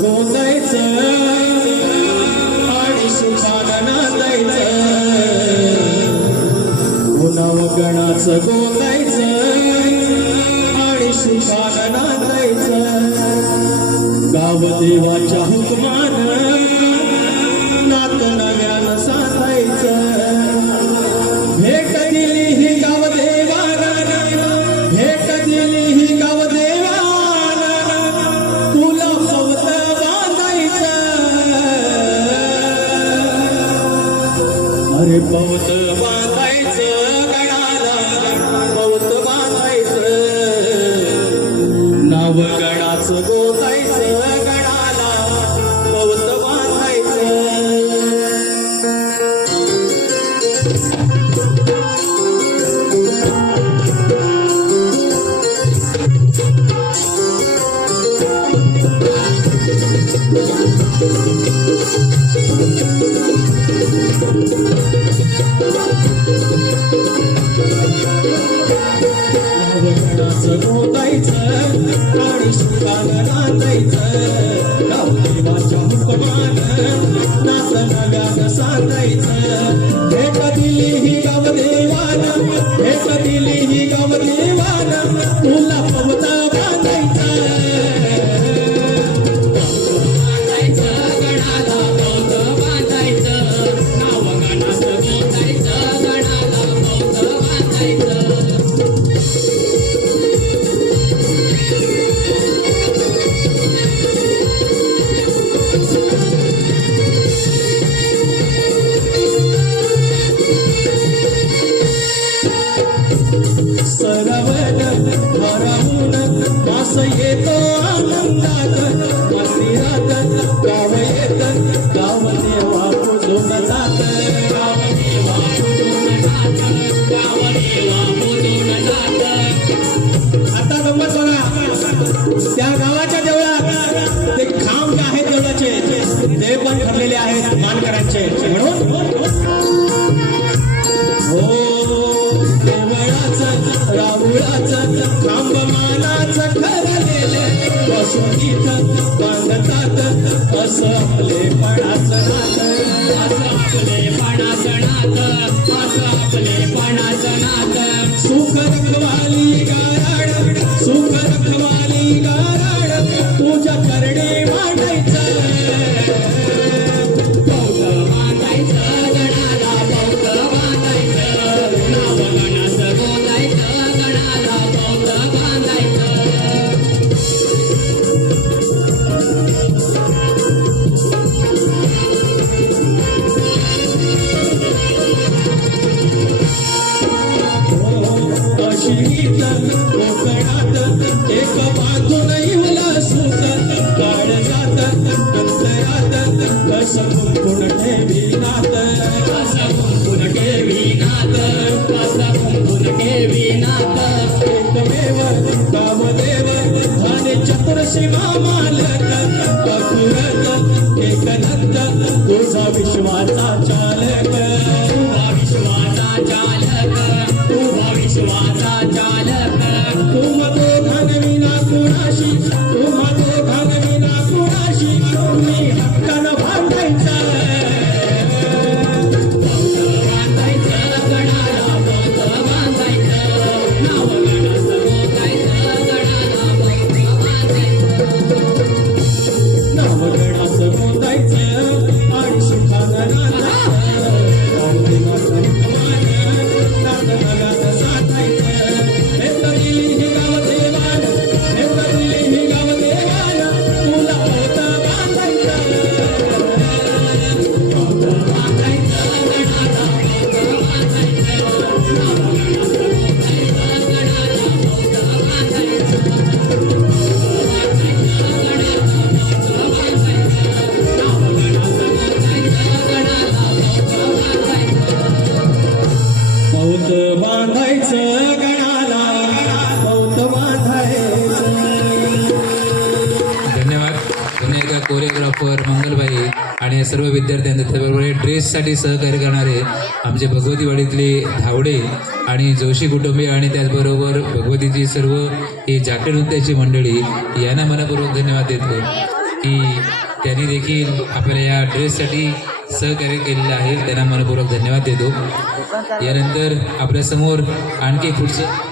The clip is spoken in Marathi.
गोंदायचं आणि सुखानं नांदायचं, गुणावगणाचं गोंदायचं आणि सुखानं नांदायचं, गावदेवाच्या हुकमानं नातं नव्यानं साधायचं, भेट दिली ही गावदेवानं, भेट दिली ही गावदेवानं, तुला पवत बांधायचं, अरे पवत बांधायचं गणाला, पवत बांधायचं, नाव गणाचं गोतायचं गणाला, पवत बांधायचं. गणाचं गोतायचं आणि सुखानं नांदायचं, गावदेवाच्या हुकमानं नातं नव्यानं साधायचं, भेट दिली ही गावदेवानं, भेट दिली ही गावदेवानं, तुला पवत बांधायचं, गणाला पवत बांधायचं, नाव गणाचं गोतायचं गणाला पवत बांधायचं. सरवण हरवून वास येतो आनंदात, मंदिरात गाव येत, गाव देवा पूजून जात, गाव देवा पूजून जात, गाव देवा पूजून जात. आता गंमत बघा, त्या गावाच्या देवळात ते खांब जे आहेत देवळाचे ते पण ठरलेले आहेत मानकरांचे, म्हणून हो देवळाचं राहुळाचं खांब मानाचं खरलेलं बसून बांधतात असं आपलेपणाचं नातं सुख रखवाली गाराड सुख रखवाली गाराड तुझ्या करणे मांडायचं कोकणात एक बांधून येऊला सुख काळजात अंतरात कसं कुंकून ठेवी नात एकमेव कामदेव आणि चतुर्शिवा मालक अखुरत एकनंद तुझा विश्वाचा चालक तुम्हा घालविना कुणाशी तुम्हा घालविना कुणाशी तुम्ही हक्कानं भांडायचं नावगणाचं बोलायचं आणि सुखानं बांधायचं गणाला बहुत बांधायचं. धन्यवाद. पुन्हा एकदा कोरिओग्राफर मंगलबाई आणि या सर्व विद्यार्थ्यांना त्याबरोबर ड्रेससाठी सहकार्य करणारे आमचे भगवतीवाडीतले धावडे आणि जोशी कुटुंबीय आणि त्याचबरोबर भगवतीची सर्व ही जाटे नृत्याची मंडळी यांना मनपूर्वक धन्यवाद देतो की त्यांनी देखील आपल्याला या ड्रेससाठी सहकार्य केलेलं आहे. त्यांना मनपूर्वक धन्यवाद देतो. यानंतर आपल्यासमोर आणखी पुढचं